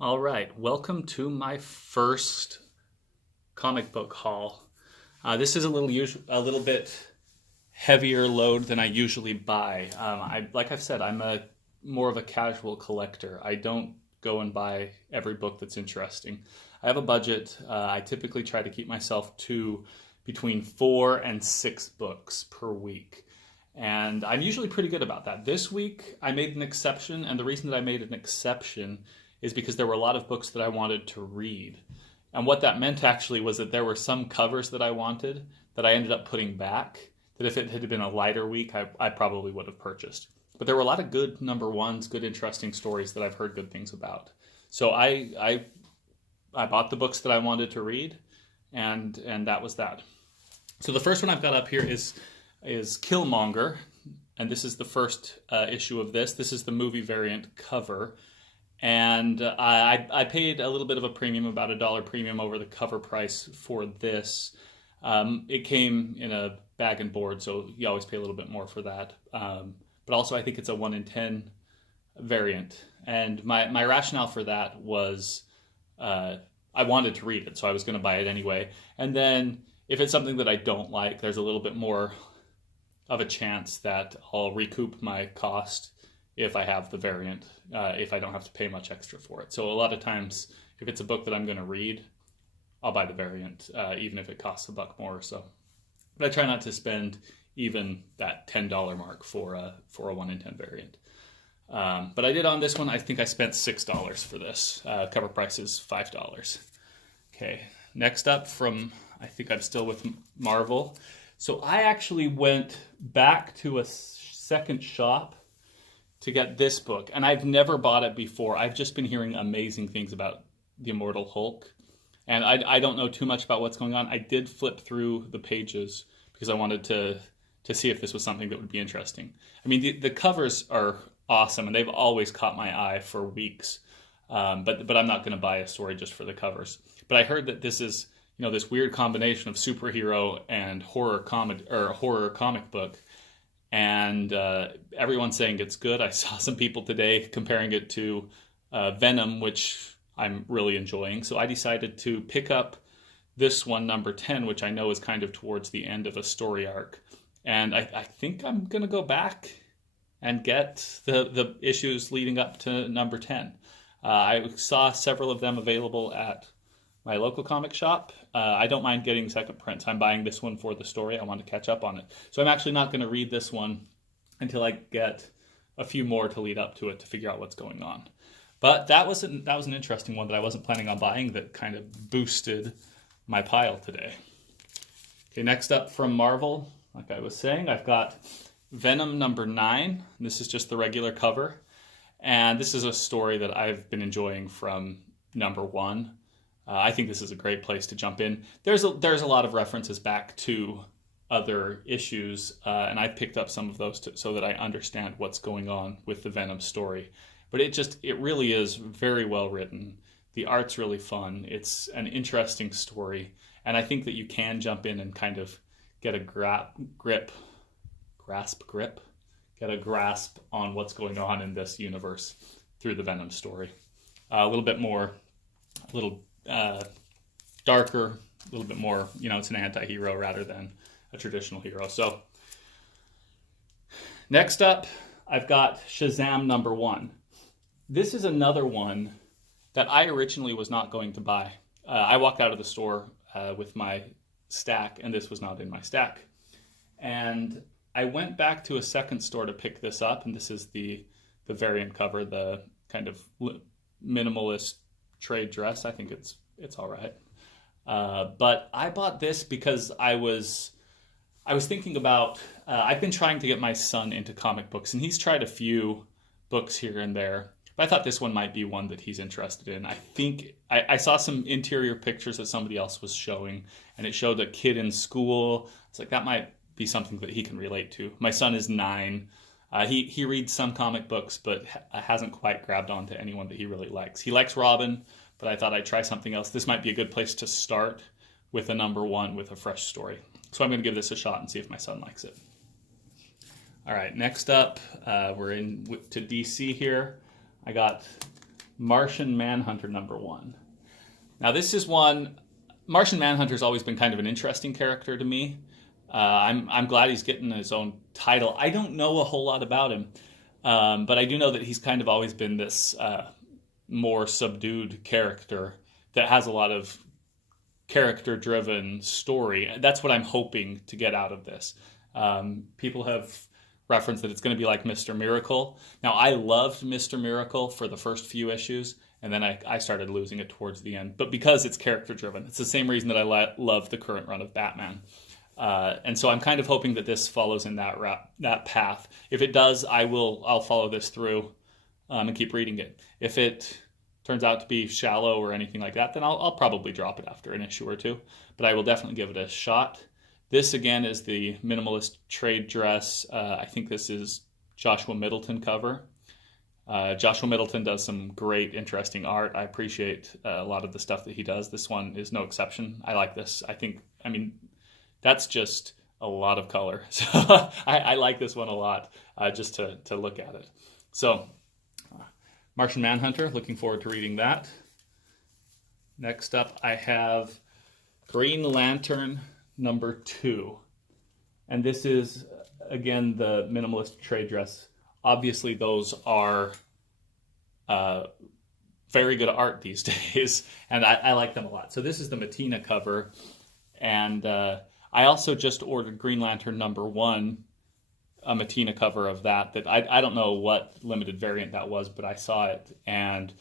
All right, welcome to my first comic book haul. This is a little bit heavier load than I usually buy. Like I've said, I'm a more of a casual collector. I don't go and buy every book that's interesting. I have a budget. I typically try to keep myself to between 4 and 6 books per week. And I'm usually pretty good about that. This week, I made an exception, and the reason that I made an exception is because there were a lot of books that I wanted to read. And what that meant actually was that there were some covers that I wanted that I ended up putting back, that if it had been a lighter week, I probably would have purchased. But there were a lot of good number ones, good interesting stories that I've heard good things about. So I bought the books that I wanted to read, and that was that. So the first one I've got up here is Killmonger, and this is the first issue of this. This is the movie variant cover, and I paid a little bit of a premium, about $1 premium over the cover price for this. It came in a bag and board, so you always pay a little bit more for that. But also, I think it's a 1 in 10 variant, and my rationale for that was I wanted to read it, so I was going to buy it anyway. And then if it's something that I don't like, there's a little bit more of a chance that I'll recoup my cost if I have the variant, if I don't have to pay much extra for it. So a lot of times, if it's a book that I'm going to read, I'll buy the variant, even if it costs $1 more or so. But I try not to spend even that $10 mark for a 1 in 10 variant. But I did on this one. I think I spent $6 for this. Cover price is $5. Okay, next up I think I'm still with Marvel. So I actually went back to a second shop to get this book, and I've never bought it before. I've just been hearing amazing things about the Immortal Hulk, and I don't know too much about what's going on. I did flip through the pages because I wanted to see if this was something that would be interesting. I mean, the covers are awesome, and they've always caught my eye for weeks. But I'm not going to buy a story just for the covers. But I heard that this is this weird combination of superhero and horror comic book, and everyone's saying it's good. I saw some people today comparing it to Venom, which I'm really enjoying. So I decided to pick up this one, number 10, which I know is kind of towards the end of a story arc. And I think I'm going to go back and get the issues leading up to number 10. I saw several of them available at my local comic shop. I don't mind getting second prints. I'm buying this one for the story. I want to catch up on it. So I'm actually not going to read this one until I get a few more to lead up to it to figure out what's going on. But that was an interesting one that I wasn't planning on buying that kind of boosted my pile today. Okay, next up from Marvel, like I was saying, I've got Venom number 9. This is just the regular cover. And this is a story that I've been enjoying from number 1. I think this is a great place to jump in. There's a lot of references back to other issues, and I've picked up some of those so that I understand what's going on with the Venom story. But it really is very well written. The art's really fun. It's an interesting story, and I think that you can jump in and kind of get a grasp on what's going on in this universe through the Venom story. A little bit more, darker, a little bit more, it's an anti-hero rather than a traditional hero. So next up, I've got Shazam number 1. This is another one that I originally was not going to buy. I walked out of the store with my stack, and this was not in my stack. And I went back to a second store to pick this up, and this is the variant cover, the kind of minimalist trade dress. I think it's all right. But I bought this because I was thinking about, I've been trying to get my son into comic books, and he's tried a few books here and there. But I thought this one might be one that he's interested in. I think I saw some interior pictures that somebody else was showing, and it showed a kid in school. It's like, that might be something that he can relate to. My son is 9. He reads some comic books, but hasn't quite grabbed onto anyone that he really likes. He likes Robin, but I thought I'd try something else. This might be a good place to start with a number 1 with a fresh story. So I'm going to give this a shot and see if my son likes it. All right, next up, we're to DC here. I got Martian Manhunter #1. Now this is one, Martian Manhunter's always been kind of an interesting character to me. I'm glad he's getting his own title. I don't know a whole lot about him, but I do know that he's kind of always been this more subdued character that has a lot of character-driven story. That's what I'm hoping to get out of this. People have referenced that it's going to be like Mr. Miracle. Now, I loved Mr. Miracle for the first few issues, and then I started losing it towards the end. But because it's character-driven, it's the same reason that I love the current run of Batman. And so I'm kind of hoping that this follows in that path. If it does, I'll follow this through and keep reading it. If it turns out to be shallow or anything like that, then I'll probably drop it after an issue or two. But I will definitely give it a shot. This, again, is the minimalist trade dress. I think this is Joshua Middleton cover. Joshua Middleton does some great, interesting art. I appreciate a lot of the stuff that he does. This one is no exception. I like this. I mean, that's just a lot of color. So I like this one a lot just to look at it. So Martian Manhunter, looking forward to reading that. Next up, I have Green Lantern #2. And this is, again, the minimalist trade dress. Obviously, those are very good art these days, and I like them a lot. So this is the Mattina cover, and I also just ordered Green Lantern #1, a Mattina cover of that I don't know what limited variant that was, but I saw it, and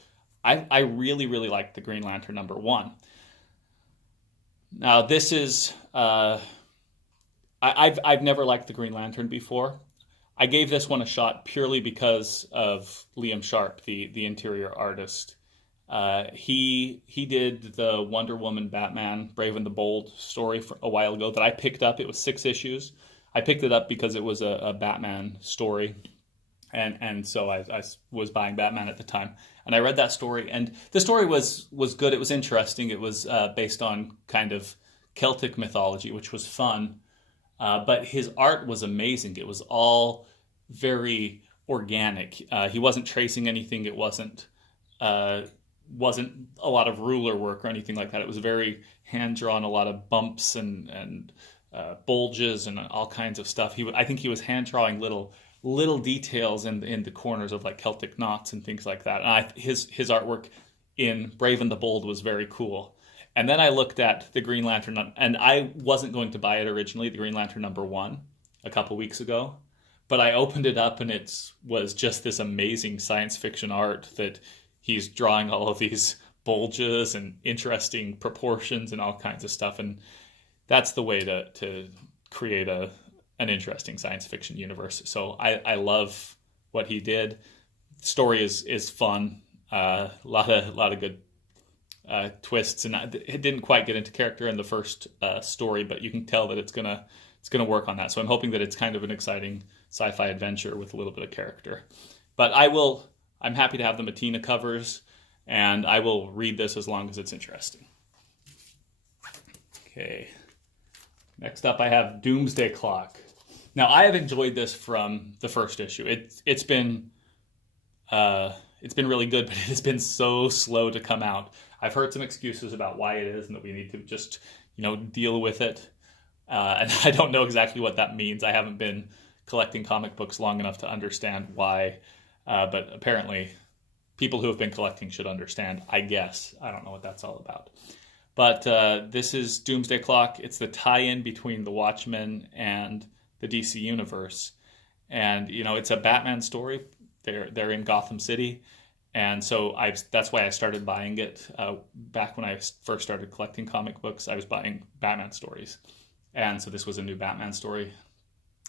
I really, really liked the Green Lantern #1. Now this is I've never liked the Green Lantern before. I gave this one a shot purely because of Liam Sharp, the interior artist. He did the Wonder Woman Batman Brave and the Bold story a while ago that I picked up. It was 6 issues. I picked it up because it was a Batman story, and so I was buying Batman at the time. And I read that story, and the story was good. It was interesting. It was based on kind of Celtic mythology, which was fun. But his art was amazing. It was all very organic. He wasn't tracing anything. It wasn't a lot of ruler work or anything like that. It was very hand-drawn, a lot of bumps and bulges and all kinds of stuff. I think he was hand-drawing little details in the corners of like Celtic knots and things like that. And his artwork in Brave and the Bold was very cool. And then I looked at the Green Lantern, and I wasn't going to buy it originally, the Green Lantern #1, a couple weeks ago. But I opened it up, and it was just this amazing science fiction art that he's drawing all of these bulges and interesting proportions and all kinds of stuff. And that's the way to create an interesting science fiction universe. So I love what he did. The story is fun, a lot of good twists, and it didn't quite get into character in the first story, but you can tell that it's gonna work on that. So I'm hoping that it's kind of an exciting sci-fi adventure with a little bit of character. But I'm happy to have the Mattina covers, and I will read this as long as it's interesting. Okay. Next up, I have Doomsday Clock. Now, I have enjoyed this from the first issue. It's been really good, but it has been so slow to come out. I've heard some excuses about why it is, and that we need to just deal with it. And I don't know exactly what that means. I haven't been collecting comic books long enough to understand why. But apparently, people who have been collecting should understand, I guess. I don't know what that's all about. But this is Doomsday Clock. It's the tie-in between the Watchmen and the DC Universe. And, it's a Batman story. They're in Gotham City. And so that's why I started buying it. Back when I first started collecting comic books, I was buying Batman stories. And so this was a new Batman story.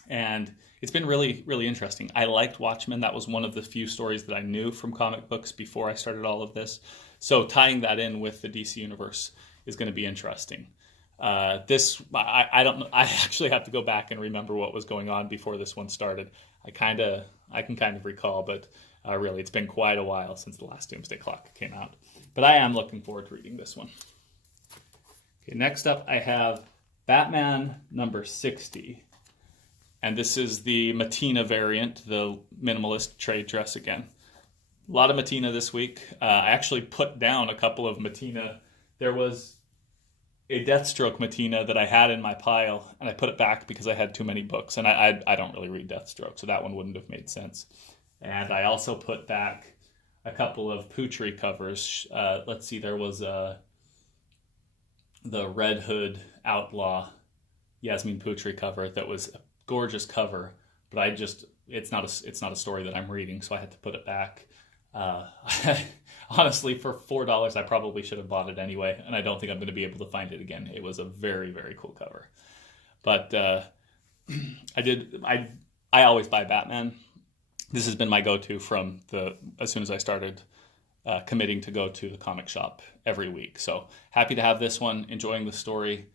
And it's been really, really interesting. I liked Watchmen. That was one of the few stories that I knew from comic books before I started all of this. So tying that in with the DC Universe is going to be interesting. I don't know. I actually have to go back and remember what was going on before this one started. I can kind of recall, but really, it's been quite a while since the last Doomsday Clock came out. But I am looking forward to reading this one. Okay, next up, I have Batman #60. And this is the Mattina variant, the minimalist trade dress again. A lot of Mattina this week. I actually put down a couple of Mattina. There was a Deathstroke Mattina that I had in my pile, and I put it back because I had too many books, and I don't really read Deathstroke, so that one wouldn't have made sense. And I also put back a couple of Putri covers. Let's see, there was the Red Hood Outlaw Yasmin Putri cover that was a gorgeous cover, but it's not a story that I'm reading, so I had to put it back. Honestly, for $4, I probably should have bought it anyway, and I don't think I'm going to be able to find it again. It was a very, very cool cover. But I always buy Batman. This has been my go-to as soon as I started committing to go to the comic shop every week. So happy to have this one, enjoying the story.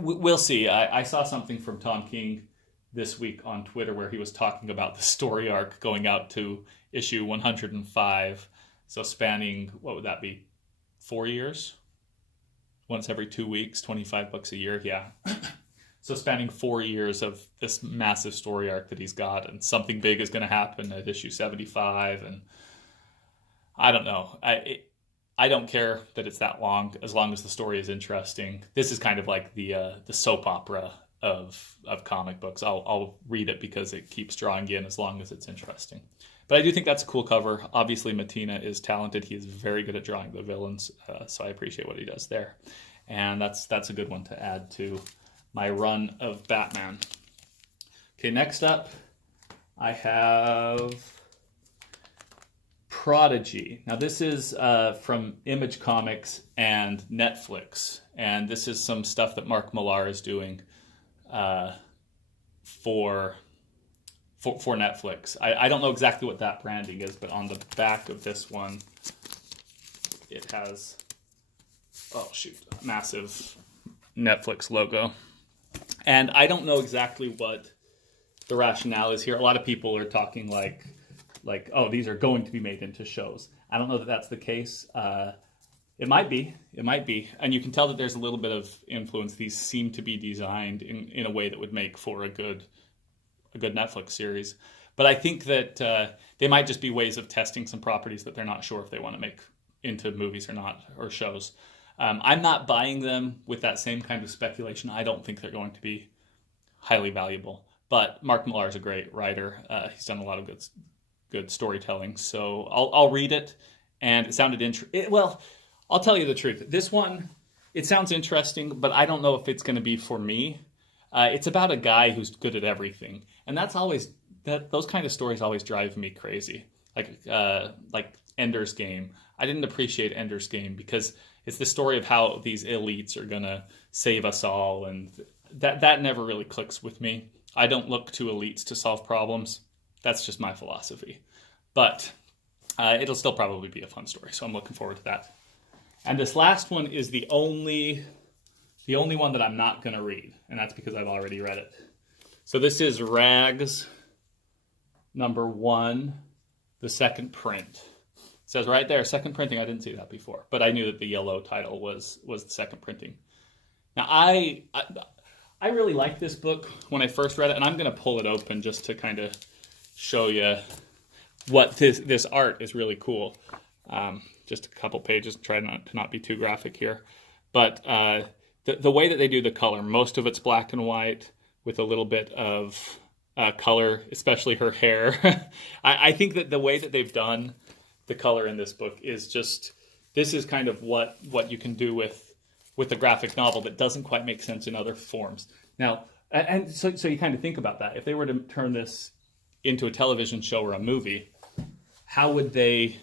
We'll see. I saw something from Tom King this week on Twitter where he was talking about the story arc going out to issue 105. So spanning, what would that be, 4 years? Once every 2 weeks, $25 a year. Yeah. So spanning 4 years of this massive story arc that he's got, and something big is going to happen at issue 75. And I don't know. I don't care that it's that long, as long as the story is interesting. This is kind of like the soap opera of comic books. I'll read it because it keeps drawing you in as long as it's interesting. But I do think that's a cool cover. Obviously, Mattina is talented. He is very good at drawing the villains, so I appreciate what he does there. And that's a good one to add to my run of Batman. Okay, next up, I have Prodigy. Now, this is from Image Comics and Netflix, and this is some stuff that Mark Millar is doing for Netflix. I don't know exactly what that branding is, but on the back of this one, it has, a massive Netflix logo. And I don't know exactly what the rationale is here. A lot of people are talking like, oh, these are going to be made into shows. I don't know that that's the case. It might be. And you can tell that there's a little bit of influence. These seem to be designed in a way that would make for a good Netflix series. But I think that they might just be ways of testing some properties that they're not sure if they want to make into movies or not, or shows. I'm not buying them with that same kind of speculation. I don't think they're going to be highly valuable. But Mark Millar is a great writer. He's done a lot of good storytelling. So I'll read it. And it sounded interesting. Well, I'll tell you the truth. This one, it sounds interesting, but I don't know if it's going to be for me. It's about a guy who's good at everything. And those kind of stories always drive me crazy. Like Ender's Game. I didn't appreciate Ender's Game because it's the story of how these elites are going to save us all, and that never really clicks with me. I don't look to elites to solve problems. That's just my philosophy. But it'll still probably be a fun story, so I'm looking forward to that. And this last one is the only one that I'm not going to read, and that's because I've already read it. So this is Rags #1, the second print. It says right there, second printing. I didn't see that before, but I knew that the yellow title was the second printing. Now, I really liked this book when I first read it, and I'm going to pull it open just to kind of show you what this art is really cool. Just a couple pages, try to not be too graphic here. But the way that they do the color, most of it's black and white with a little bit of color, especially her hair. I think that the way that they've done the color in this book is just, this is kind of what you can do with a graphic novel that doesn't quite make sense in other forms. Now, and so you kind of think about that. If they were to turn this into a television show or a movie, how would they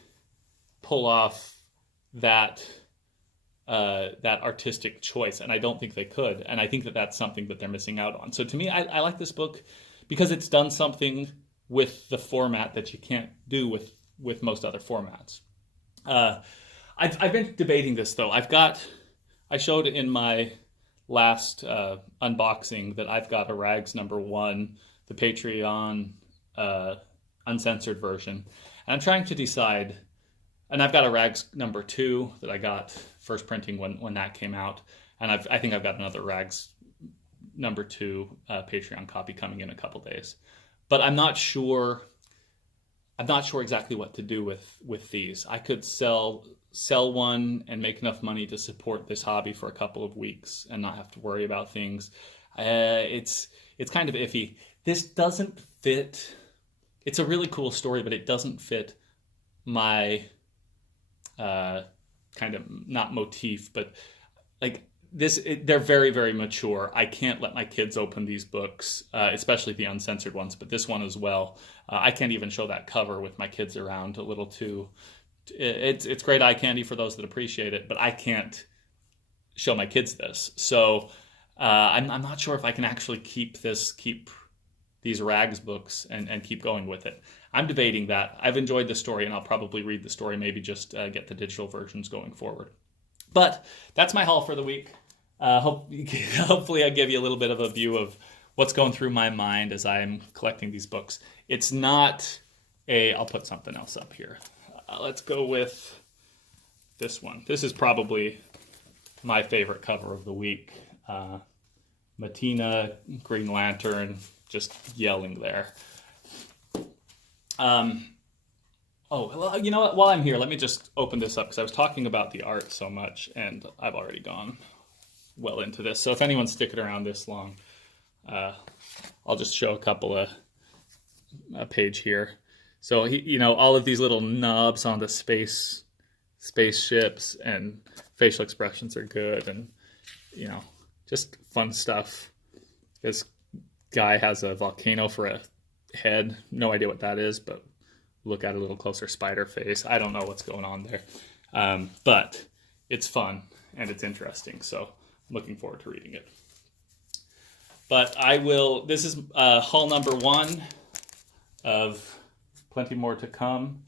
pull off that artistic choice? And I don't think they could. And I think that that's something that they're missing out on. So to me, I like this book because it's done something with the format that you can't do with most other formats. I've been debating this though. I showed in my last unboxing that I've got a Rags #1, the Patreon uncensored version. And I'm trying to decide, and I've got a Rags #2 that I got first printing when that came out. And I think I've got another Rags #2 Patreon copy coming in a couple days. but I'm not sure. I'm not sure exactly what to do with these. I could sell one and make enough money to support this hobby for a couple of weeks and not have to worry about things. It's kind of iffy. This doesn't fit. It's a really cool story, but it doesn't fit my kind of, not motif, but like this. They're very, very mature. I can't let my kids open these books, especially the uncensored ones, but this one as well. I can't even show that cover with my kids around. A little too. It's great eye candy for those that appreciate it, but I can't show my kids this. So I'm not sure if I can actually keep these rags books and keep going with it. I'm debating that. I've enjoyed the story, and I'll probably read the story, maybe just get the digital versions going forward. But that's my haul for the week. Hopefully I give you a little bit of a view of what's going through my mind as I'm collecting these books. It's not I'll put something else up here. Let's go with this one. This is probably my favorite cover of the week. Mattina, Green Lantern, just yelling there. Oh, well, you know what? While I'm here, let me just open this up because I was talking about the art so much, and I've already gone well into this. So if anyone's sticking around this long, I'll just show a couple of a page here. So all of these little knobs on the spaceships and facial expressions are good, and just fun stuff. This guy has a volcano for a head. No idea what that is, but look at a little closer, spider face. I don't know what's going on there, but it's fun and it's interesting. So I'm looking forward to reading it. But this is haul number 1 of plenty more to come.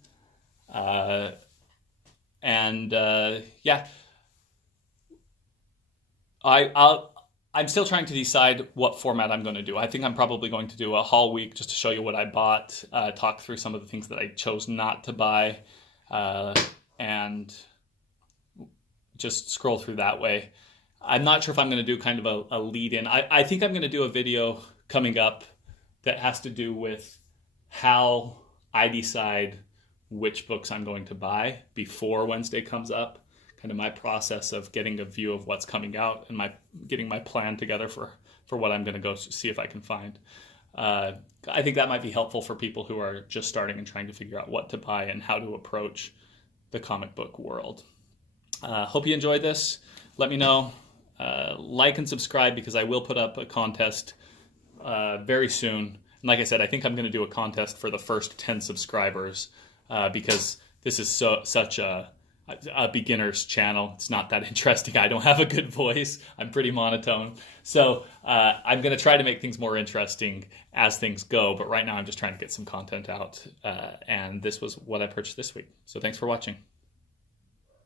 I'm still trying to decide what format I'm going to do. I think I'm probably going to do a haul week just to show you what I bought, talk through some of the things that I chose not to buy, and just scroll through that way. I'm not sure if I'm going to do kind of a lead-in. I think I'm going to do a video coming up that has to do with how I decide which books I'm going to buy before Wednesday comes up. Kind of my process of getting a view of what's coming out and getting my plan together for what I'm going to go see if I can find. I think that might be helpful for people who are just starting and trying to figure out what to buy and how to approach the comic book world. Hope you enjoyed this. Let me know. Like and subscribe, because I will put up a contest very soon. And like I said, I think I'm going to do a contest for the first 10 subscribers because this is such a beginner's channel. It's not that interesting. I don't have a good voice. I'm pretty monotone. So I'm going to try to make things more interesting as things go. But right now I'm just trying to get some content out. And this was what I purchased this week. So thanks for watching.